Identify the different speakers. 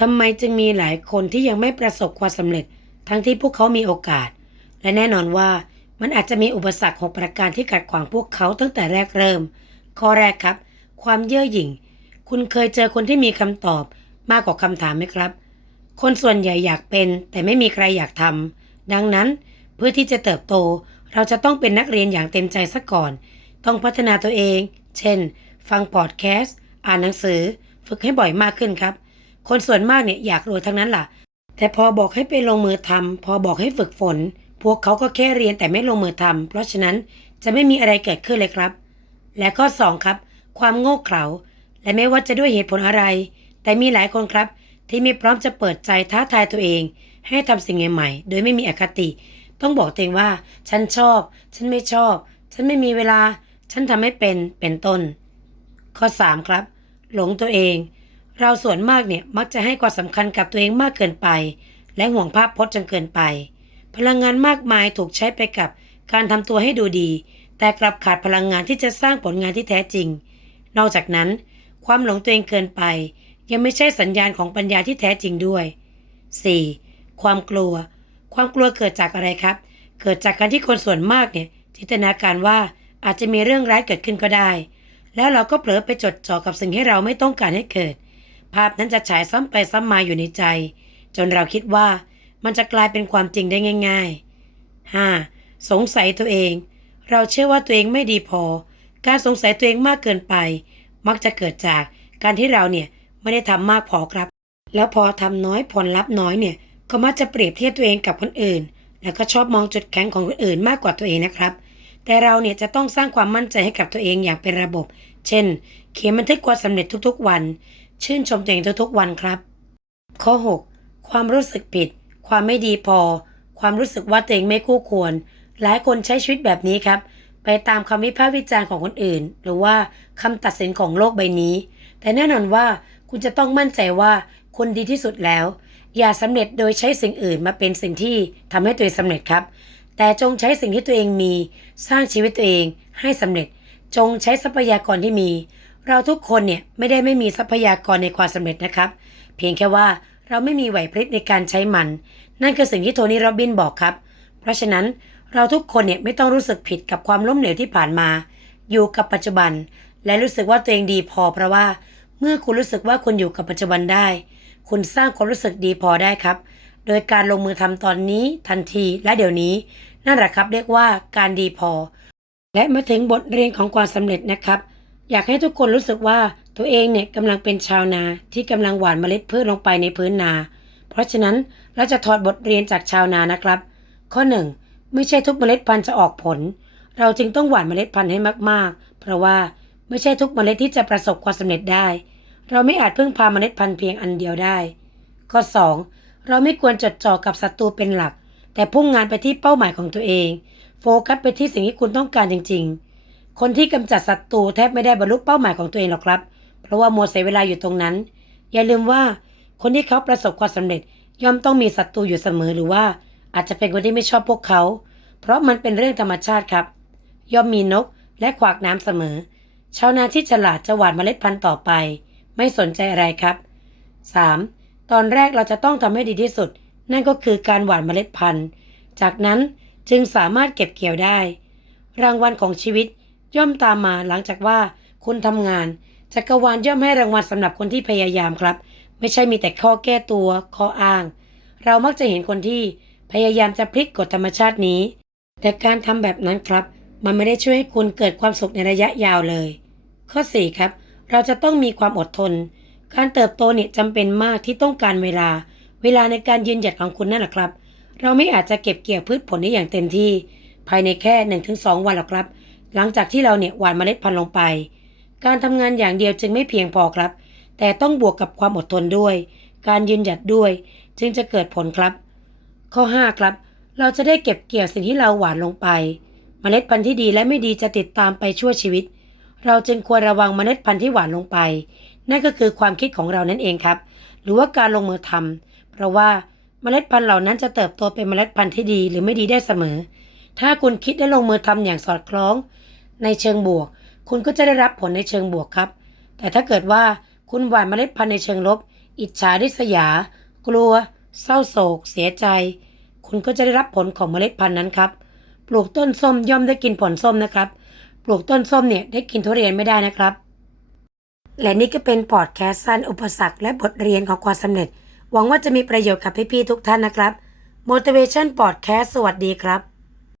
Speaker 1: ทำไมจึงมีหลายคนที่ยังไม่ประสบความสำเร็จ ทั้งที่พวกเขามีโอกาส และแน่นอนว่ามันอาจจะมีอุปสรรคหกประการที่ขัดขวางพวกเขาตั้งแต่แรกเริ่ม ข้อแรกครับ ความเย่อหยิ่ง คุณเคยเจอคนที่มีคำตอบมากกว่าคำถามไหมครับ คนส่วนใหญ่อยากเป็น แต่ไม่มีใครอยากทำดังนั้นเพื่อที่จะเติบโต เราจะต้องเป็นนักเรียนอย่างเต็มใจซะก่อน ต้องพัฒนาตัวเอง เช่น ฟังพอดแคสต์ อ่านหนังสือ ฝึกให้บ่อยมากขึ้นครับ คนส่วนมากเนี่ยอยากรวยทั้งนั้นล่ะ แต่พอบอกให้ไปลงมือทำพอบอกให้ฝึกฝน พวกเขาก็แค่เรียนแต่ไม่ลงมือทำเพราะฉะนั้นจะไม่มีอะไรเกิดขึ้นเลยครับ และข้อสองครับ ความโง่เขลาและไม่ว่าจะด้วยเหตุผลอะไร แต่มีหลายคนครับ ที่ไม่พร้อมจะเปิดใจท้าทายตัวเอง ให้ทำสิ่งใหม่ๆโดยไม่มีอคติ ต้องบอกตัวเองว่า ฉันชอบ ฉันไม่ชอบ ฉันไม่มีเวลา ฉันทำไม่เป็นเป็นต้น ข้อ 3 ครับ หลงตัวเอง เราส่วนมากเนี่ยมักจะให้ความสำคัญกับตัวเองมากเกินไป และห่วงภาพพจน์จนเกินไป พลังงานมากมายถูกใช้ไปกับการทำตัวให้ดูดี แต่กลับขาดพลังงานที่จะสร้างผลงานที่แท้จริง นอกจากนั้น ความหลงตัวเองเกินไป ยังไม่ใช่สัญญาณของปัญญาที่แท้จริงด้วย 4. ความกลัว ความกลัวเกิดจากอะไรครับ เกิดจากการที่คนส่วนมากเนี่ยจินตนาการว่าอาจจะมีเรื่องร้ายเกิดขึ้นก็ได้ แล้วเราก็เผลอไปจดจ่อกับสิ่งที่เราไม่ต้องการให้เกิด ภาพนั้นจะฉายซ้ำไปซ้ำมาอยู่ในใจ จนเราคิดว่ามันจะกลายเป็นความจริงได้ง่าย ๆ 5. สงสัยตัวเอง เราเชื่อว่าตัวเองไม่ดีพอ การสงสัยตัวเองมากเกินไป มักจะเกิดจากการที่เราเนี่ยไม่ได้ทำมากพอครับ แล้วพอทำน้อยผลลัพธ์น้อยเนี่ยก็มักจะเปรียบเทียบตัวเองกับคนอื่น แล้วก็ชอบมองจุดแข็งของคนอื่นมากกว่าตัวเองนะครับ แต่เราเนี่ยจะต้องสร้างความมั่นใจให้กับตัวเองอย่างเป็นระบบ เช่น เขียนบันทึกความสำเร็จทุกๆวัน ชื่นชมตัวเองทุกๆวันครับ ข้อ 6 ความรู้สึกผิด ความไม่ดีพอ ความรู้สึกว่าตัวเองไม่คู่ควร หลายคนใช้ชีวิตแบบนี้ครับ ไปตามคำวิพากษ์วิจารณ์ของคนอื่น หรือว่าคำตัดสินของโลกใบนี้ แต่แน่นอนว่าคุณจะต้องมั่นใจว่าคุณดีที่สุดแล้ว อย่าสำเร็จโดยใช้สิ่งอื่นมาเป็นสิ่งที่ทำให้ตัวเองสำเร็จครับ แต่จงใช้สิ่งที่ตัวเองมี สร้างชีวิตตัวเองให้สำเร็จ จงใช้ทรัพยากรที่มี เราทุกคนเนี่ยไม่ได้ไม่มีทรัพยากรในความสำเร็จนะครับ เพียงแค่ว่าเราไม่มีไหวพริบในการใช้มัน นั่นคือสิ่งที่โทนี่โรบินบอกครับ เพราะฉะนั้นเราทุกคนเนี่ยไม่ต้องรู้สึกผิดกับความล้มเหลวที่ผ่านมา อยู่กับปัจจุบัน และรู้สึกว่าตัวเองดีพอเพราะว่า เมื่อคุณรู้สึกว่าคุณอยู่กับปัจจุบันได้ คุณสร้างความรู้สึกดีพอได้ครับ โดยการลงมือทำตอนนี้ทันทีและเดี๋ยวนี้ นั่นแหละครับเรียกว่าการดีพอ และมาถึงบทเรียนของความสำเร็จนะครับ อยากให้ทุกคนรู้สึกว่าตัวเองเนี่ยกำลังเป็นชาวนาที่กำลังหว่านเมล็ดพืชลงไปในพื้นนา เพราะฉะนั้นเราจะถอดบทเรียนจากชาวนานะครับ ข้อ 1 ไม่ใช่ทุกเมล็ดพันธุ์จะออกผล เราจึงต้องหว่านเมล็ดพันธุ์ให้มากๆ เพราะว่าไม่ใช่ทุกเมล็ดที่จะประสบความสำเร็จได้ เราไม่อาจพึ่งพาเมล็ดพันธุ์เพียงอันเดียวได้ ข้อ 2 เราไม่ควรจดจ่อกับศัตรูเป็นหลัก แต่พุ่งงานไปที่เป้าหมายของตัวเอง โฟกัสไปที่สิ่งที่คุณต้องการจริง ๆ คนที่กำจัดศัตรูแทบไม่ได้บรรลุเป้าหมายของตัวเองหรอกครับ เพราะว่ามัวเสียเวลาอยู่ตรงนั้น อย่าลืมว่าคนที่เขาประสบความสำเร็จย่อมต้องมีศัตรูอยู่เสมอหรือว่า อาจจะเป็นคนที่ไม่ชอบพวกเขา เพราะมันเป็นเรื่องธรรมชาติครับ ย่อมมีนกและขวากน้ำเสมอ ชาวนาที่ฉลาดจะหว่านเมล็ดพันธุ์ต่อไป ไม่สนใจอะไรครับ 3. ตอนแรกเราจะต้องทำให้ดีที่สุด นั่นก็คือการหว่านเมล็ดพันธุ์ จากนั้นจึงสามารถเก็บเกี่ยวได้ รางวัลของชีวิต ย่อมตามมาหลังจากว่าคุณทำงานจักรวาลย่อมให้รางวัลสำหรับคนที่พยายามครับ ไม่ใช่มีแต่ข้อแก้ตัวข้ออ้าง เรามักจะเห็นคนที่พยายามจะพลิกกฎธรรมชาตินี้ แต่การทำแบบนั้นครับ มันไม่ได้ช่วยให้คุณเกิดความสุขในระยะยาวเลย ข้อ 4 ครับ เราจะต้องมีความอดทน การเติบโตเนี่ยจำเป็นมากที่ต้องการเวลา เวลาในการยืนหยัดของคุณนั่นแหละครับ เราไม่อาจจะเก็บเกี่ยวพืชผลได้อย่างเต็มที่ ภายในแค่ 1-2 วันหรอกครับ หลังจากที่เราเนี่ยหว่านเมล็ดพันธุ์ลงไป การทำงานอย่างเดียวจึงไม่เพียงพอครับ แต่ต้องบวกกับความอดทนด้วย การยืนหยัดด้วย จึงจะเกิดผลครับ ข้อ 5 ครับ เราจะได้เก็บเกี่ยวสิ่งที่เราหว่านลงไป เมล็ดพันธุ์ที่ดีและไม่ดีจะติดตามไปชั่วชีวิต เราจึงควรระวังเมล็ดพันธุ์ที่หว่านลงไป นั่นก็คือความคิดของเรานั่นเองครับ หรือว่าการลงมือทำเพราะว่าเมล็ดพันธุ์เหล่านั้นจะเติบโตเป็นเมล็ดพันธุ์ที่ดีหรือไม่ดีได้เสมอ ถ้าคุณคิดและลงมือทำอย่างสอดคล้อง ในเชิงบวก คุณก็จะได้รับผลในเชิงบวกครับ แต่ถ้าเกิดว่าคุณหว่านเมล็ดพันธุ์ในเชิงลบ อิจฉาริษยา กลัว เศร้าโศก เสียใจ คุณก็จะได้รับผลของเมล็ดพันธุ์นั้นครับ ปลูกต้นส้มย่อมได้กินผลส้มนะครับ ปลูกต้นส้มเนี่ยได้กินทุเรียนไม่ได้นะครับ และนี่ก็เป็นพอดแคสต์สั้นอุปสรรคและบทเรียนของความสำเร็จ หวังว่าจะมีประโยชน์กับพี่ๆทุกท่านนะครับ Motivation Podcast สวัสดีครับ